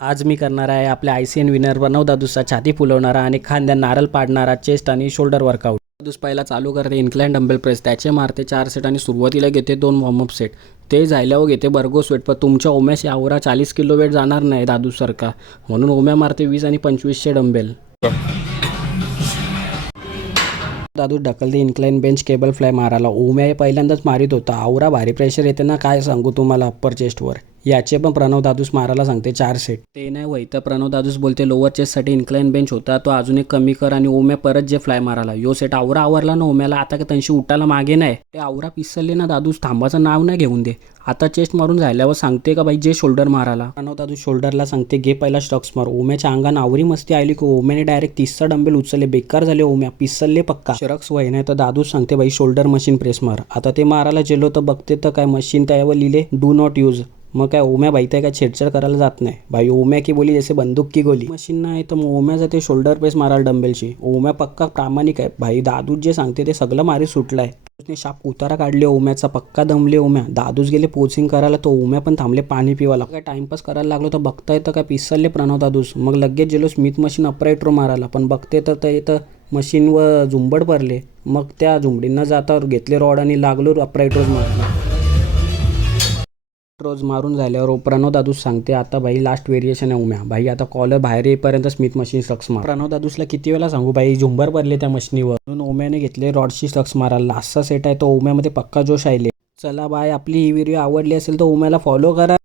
आज मी करणार आहे आपल्या ICN विनर प्रणव दादूचा छाती फुलवणारा आणि खांद्यात नारळ पाडणारा चेस्ट आणि शोल्डर वर्कआउट. दादूस पहिला चालू करते इन्क्लाइन डंबेल प्रेस, त्याचे मारते 4 सेट आणि सुरुवातीला घेते 2 वॉर्मअप सेट. ते झाल्यावर घेते बर्गोस वेट. पण तुमच्या ओम्याशी आवरा 40 किलो वेट जाणार नाही दादूसारखा, म्हणून ओम्या मारते 20 आणि 25चे डंबेल. दादू ढकलते इन्क्लाइन बेंच केबल फ्लाय मारायला. ओम्या हे पहिल्यांदाच मारित होता. आवरा भारी प्रेशर येते ना, काय सांगू तुम्हाला अप्पर चेस्टवर. याचे पण प्रणव दादूस मारायला सांगते 4 सेट. ते नाही होई तर प्रणव दादूस बोलते लोअर चेस्टसाठी इन्क्लाइन बेंच होता तो अजून एक कमी कर आणि ओम्या परत जे फ्लाय मारायला. यो सेट आवरा आवरला ना ओम्याला, आता का त्यांशी उठायला मागे नाही. ते आवरा पिसलले ना दादूस, थांबाचं नाव नाही घेऊन दे. आता चेस्ट मारून झाल्यावर सांगते का बाई जे शोल्डर मारायला. प्रणव दादूस शोल्डरला सांगते घे पहिला स्ट्रक्स मार. ओम्याच्या अंगानं आवरी मस्ती आली की ओम्याने डायरेक्ट 30चा डंबेल उचलले. बेकार झाले ओम्या, पिसलले पक्का. शरक्स वय नाही तर दादूस सांगते बाई शोल्डर मशीन प्रेस मार. आता ते मारायला गेलो तर बघते तर काय मशीन त्यावर लिहिले डू नॉट यूज. मग काय ओम्या बाई काय छेडछाड करायला जात नाही. भाई ओम्या की बोली जैसे बंदूक की गोली. मशीन नाही तर मग ओम्या जाते शोल्डर प्रेस मारायला डंबेलची. ओम्या पक्का प्रामाणिक आहे भाई. दादूस जे सांगते ते सगळं मारी सुटलाय. शाप उतारा काढले ओम्याचा, पक्का दमले ओम्या. दादूस गेले पोचिंग करायला तो ओम्या पण थांबले पाणी पिवायला. काय टाइमपास करायला लागलो तर बघता येतं काय पिसलले प्रणव दादूस. मग लगेच गेलो स्मिथ मशीन अपराईट रो मारायला. पण बघते तर इथं मशीनवर झुंबड पडले. मग त्या झुंबडींना जाता घेतले रॉड आणि लागलो अपराईट रोज मारायला. रोज मारून झाल्यावर प्रणव दादूस सांगते आता भाई लास्ट व्हेरिएशन आहे ओम्या. भाई आता कॉलर बाहेर येईपर्यंत स्मिथ मशीन स्ट्रक्स मार. प्रणव दादूसला किती वेळा सांगू भाई झुंबर पडले त्या मशीनीवर. म्हणून ओम्याने घेतले रॉडशी स्ट्रक्स मारायला. लास्टचा सेट आहे तो ओम्यामध्ये पक्का जोश आले. चला बाय, आपली ही व्हिडिओ आवडली असेल तर ओम्याला फॉलो करा.